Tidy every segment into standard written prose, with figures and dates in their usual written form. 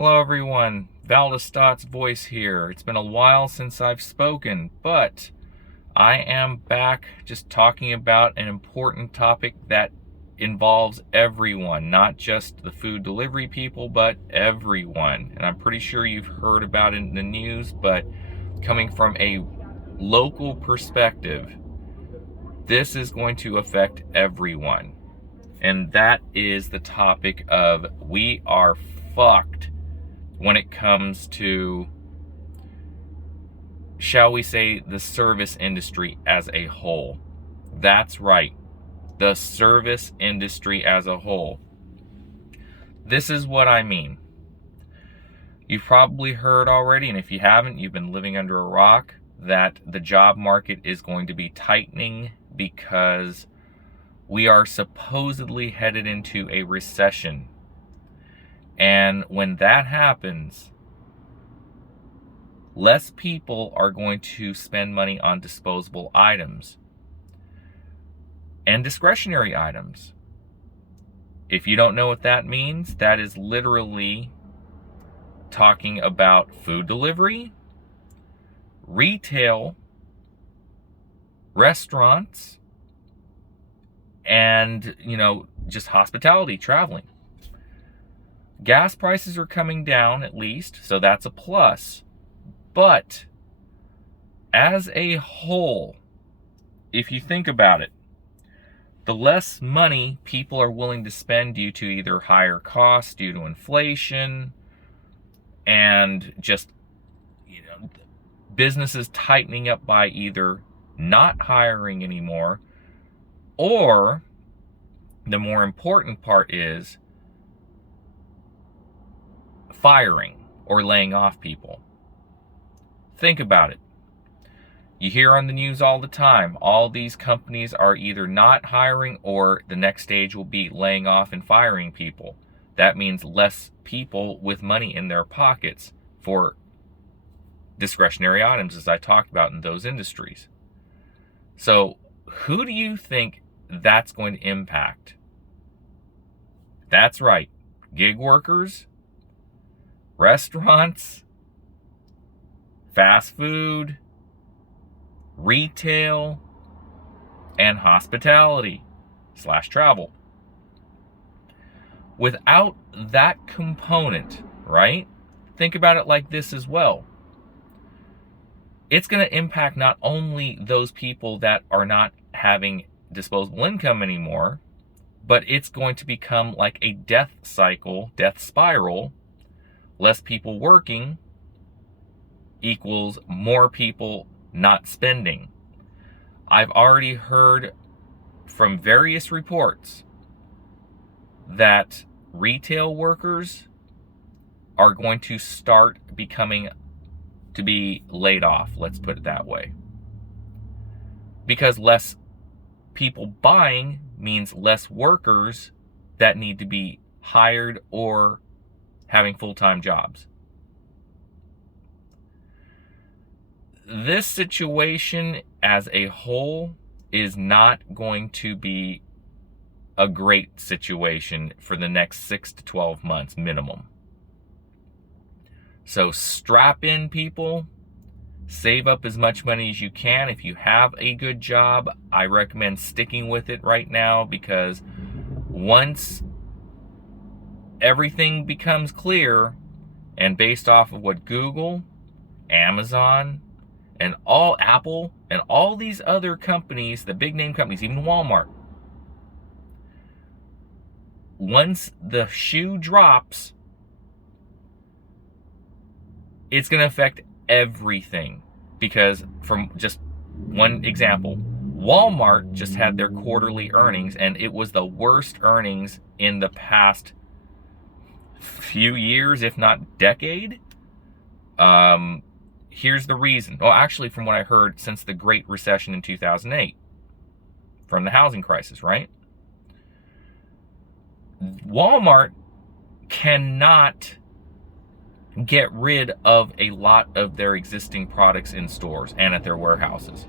Hello everyone, Valdestott's voice here. It's been a while since I've spoken, but I am back just talking about an important topic that involves everyone, not just the food delivery people, but everyone. And I'm pretty sure you've heard about it in the news, but coming from a local perspective, this is going to affect everyone. And that is the topic of we are fucked when it comes to, shall we say, the service industry as a whole. That's right, the service industry as a whole. This is what I mean. You've probably heard already, and if you haven't, you've been living under a rock, that the job market is going to be tightening because we are supposedly headed into a recession. And when that happens, less people are going to spend money on disposable items and discretionary items. If you don't know what that means, that is literally talking about food delivery, retail, restaurants, and, just hospitality, traveling. Gas prices are coming down at least, so that's a plus. But as a whole, if you think about it, the less money people are willing to spend due to either higher costs, due to inflation, and just, businesses tightening up by either not hiring anymore, or the more important part is firing or laying off people. Think about it. You hear on the news all the time, all these companies are either not hiring or the next stage will be laying off and firing people. That means less people with money in their pockets for discretionary items, as I talked about in those industries. So who do you think that's going to impact? That's right, gig workers, restaurants, fast food, retail, and hospitality/travel. Without that component, right? Think about it like this as well. It's going to impact not only those people that are not having disposable income anymore, but it's going to become like a death cycle, death spiral. Less people working equals more people not spending. I've already heard from various reports that retail workers are going to start becoming to be laid off, let's put it that way. Because less people buying means less workers that need to be hired or having full-time jobs. This situation as a whole is not going to be a great situation for the next 6 to 12 months minimum. So strap in, people. Save up as much money as you can. If you have a good job, I recommend sticking with it right now, because once everything becomes clear, and based off of what Google, Amazon, and all Apple, and all these other companies, the big name companies, even Walmart, once the shoe drops, it's going to affect everything. Because from just one example, Walmart just had their quarterly earnings, and it was the worst earnings in the past few years, if not decade. Here's the reason. Well, actually, from what I heard, since the Great Recession in 2008, from the housing crisis, right? Walmart cannot get rid of a lot of their existing products in stores and at their warehouses.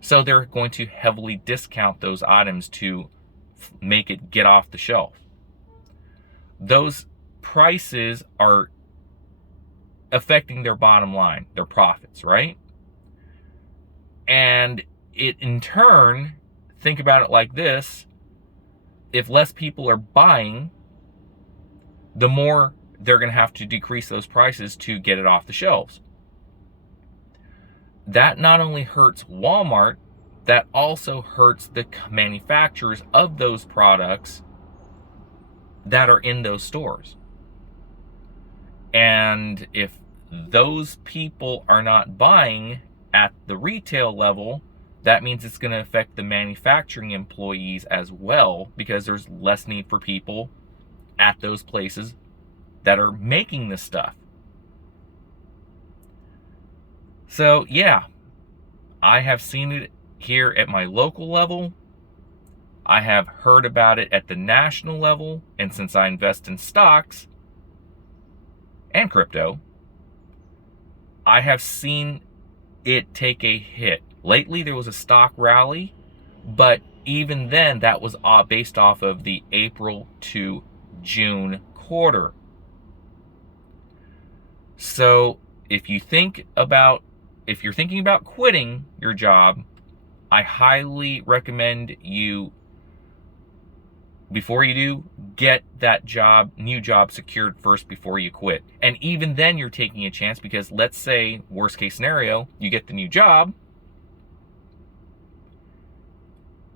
So they're going to heavily discount those items to make it get off the shelf. Those prices are affecting their bottom line, their profits, right? And it, in turn, think about it like this: if less people are buying, the more they're going to have to decrease those prices to get it off the shelves. That not only hurts Walmart, that also hurts the manufacturers of those products that are in those stores. And if those people are not buying at the retail level, that means it's going to affect the manufacturing employees as well, because there's less need for people at those places that are making this stuff. So yeah, I have seen it here at my local level. I have heard about it at the national level, and since I invest in stocks and crypto, I have seen it take a hit. Lately there was a stock rally, but even then that was based off of the April to June quarter. So if you're thinking about quitting your job, I highly recommend you, before you do, get that new job secured first before you quit. And even then you're taking a chance, because let's say, worst case scenario, you get the new job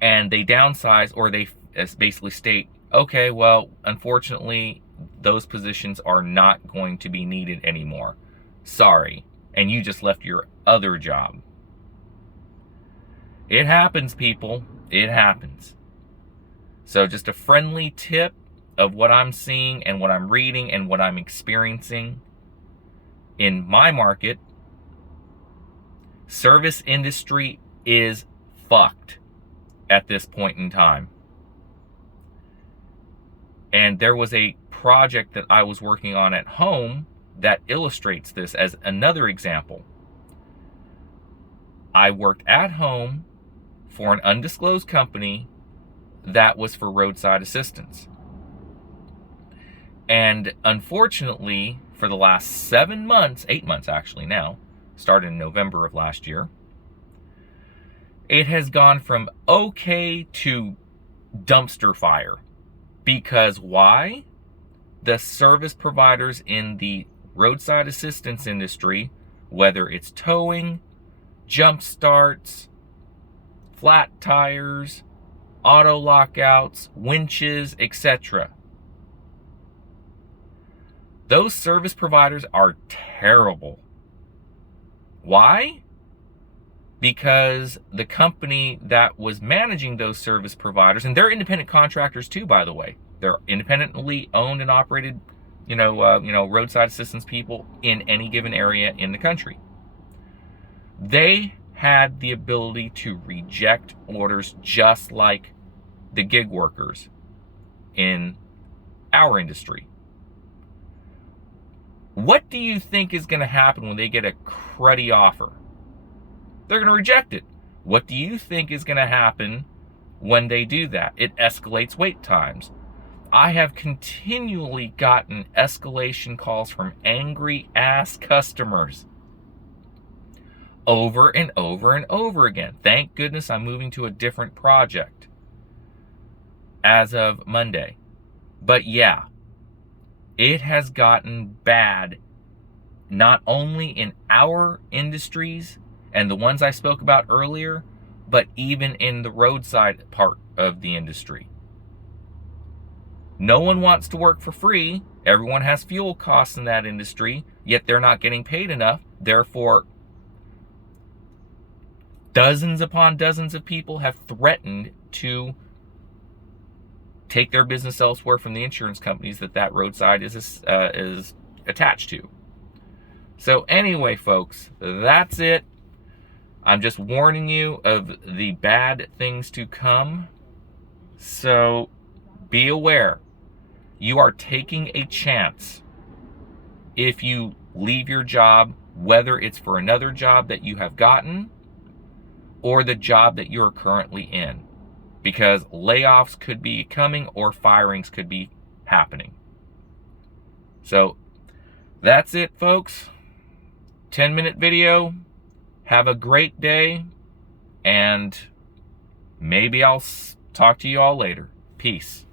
and they downsize, or they basically state, okay, well, unfortunately, those positions are not going to be needed anymore. Sorry. And you just left your other job. It happens, people. It happens. So just a friendly tip of what I'm seeing and what I'm reading and what I'm experiencing in my market. Service industry is fucked at this point in time. And there was a project that I was working on at home that illustrates this as another example. I worked at home for an undisclosed company that was for roadside assistance. And unfortunately, for the last 7 months, 8 months actually now, started in November of last year, it has gone from okay to dumpster fire. Because why? The service providers in the roadside assistance industry, whether it's towing, jump starts, flat tires, auto lockouts, winches, etc. Those service providers are terrible. Why? Because the company that was managing those service providers, and they're independent contractors too, by the way. They're independently owned and operated, roadside assistance people in any given area in the country. They had the ability to reject orders just like the gig workers in our industry. What do you think is going to happen when they get a cruddy offer? They're going to reject it. What do you think is going to happen when they do that? It escalates wait times. I have continually gotten escalation calls from angry ass customers over and over and over again. Thank goodness I'm moving to a different project as of Monday. But yeah, it has gotten bad, not only in our industries and the ones I spoke about earlier, but even in the roadside part of the industry. No one wants to work for free. Everyone has fuel costs in that industry, yet they're not getting paid enough. Therefore, dozens upon dozens of people have threatened to take their business elsewhere from the insurance companies that roadside is attached to. So anyway, folks, that's it. I'm just warning you of the bad things to come. So be aware. You are taking a chance if you leave your job, whether it's for another job that you have gotten or the job that you're currently in, because layoffs could be coming or firings could be happening. So that's it, folks. 10-minute video. Have a great day, and maybe I'll talk to you all later. Peace.